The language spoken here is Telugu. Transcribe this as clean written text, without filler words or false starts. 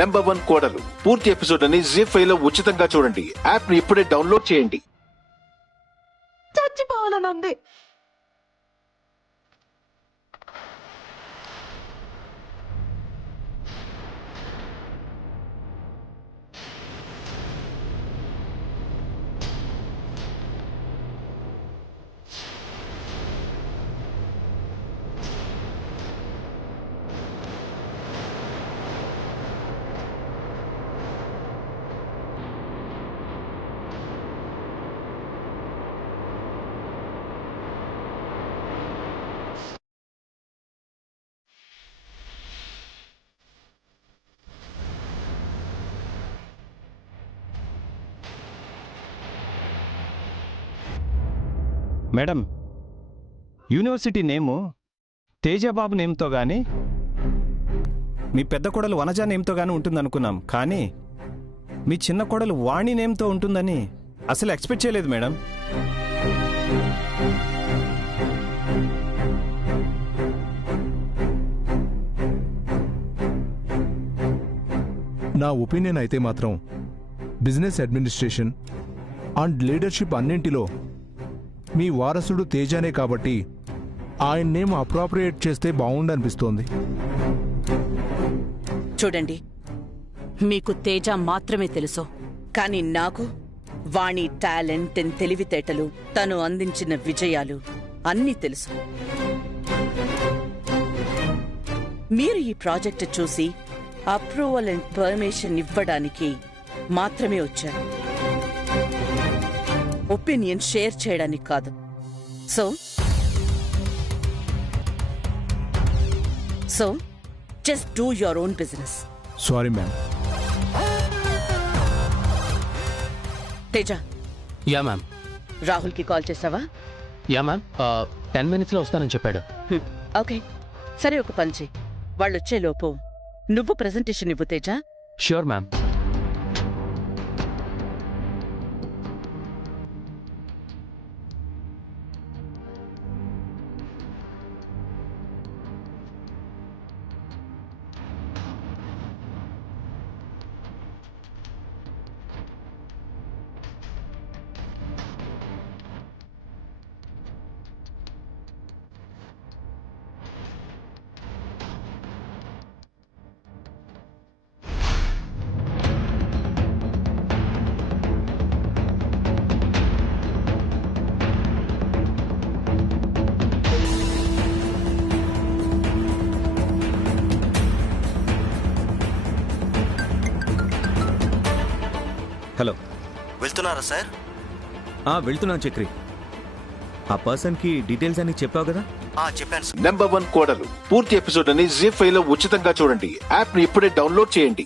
#1 కోడలు పూర్తి ఎపిసోడ్ అని ZEE5 లో ఉచితంగా చూడండి. యాప్ ని ఇప్పుడే డౌన్లోడ్ చేయండి. చచ్చిపోవాలనుంది. మేడం, యూనివర్సిటీ నేము తేజబాబు నేమ్తో కానీ మీ పెద్ద కోడలు వనజ నేమ్తో కానీ ఉంటుందనుకున్నాం, కానీ మీ చిన్న కోడలు వాణి నేమ్తో ఉంటుందని అసలు ఎక్స్పెక్ట్ చేయలేదు మేడం. నా ఒపీనియన్ అయితే మాత్రం బిజినెస్ అడ్మినిస్ట్రేషన్ అండ్ లీడర్షిప్ అన్నింటిలో మీ వారసుడు తేజానే కాబట్టి ఆయన నేమ్ అప్రోప్రియేట్ చేస్తే బాగుండనిపిస్తోంది. చూడండి, మీకు తేజ మాత్రమే తెలుసు, కానీ నాకు వాణి టాలెంట్ అండ్ తెలివితేటలు, తను అందించిన విజయాలు అన్నీ తెలుసు. మీరు ఈ ప్రాజెక్ట్ చూసి అప్రూవల్ అండ్ పర్మిషన్ ఇవ్వడానికి మాత్రమే వచ్చారు, ఒపీనియన్ షేర్ చేయడానికి కాదు. So just do your own business. Sorry ma'am. Teja, yeah ma'am. రాహుల్కి కాల్ చేసావా? యా మ్యామ్, 10 minutesలో వస్తానని చెప్పాడు. ఓకే, సరే, ఒక పని చెయ్యి, వాళ్ళు వచ్చేలోపు నువ్వు ప్రెజెంటేషన్ ఇవ్వు తేజ. Sure ma'am. హలో, వెళ్తున్నారా సార్? వెళ్తున్నాను చక్రి. ఆ పర్సన్కి డీటెయిల్స్ అన్ని చెప్పావు కదా? చెప్పాను సార్. #1 కోడలు పూర్తి ఎపిసోడ్ అని ZEE5 లో ఉచితంగా చూడండి. యాప్ ని ఇప్పుడే డౌన్లోడ్ చేయండి.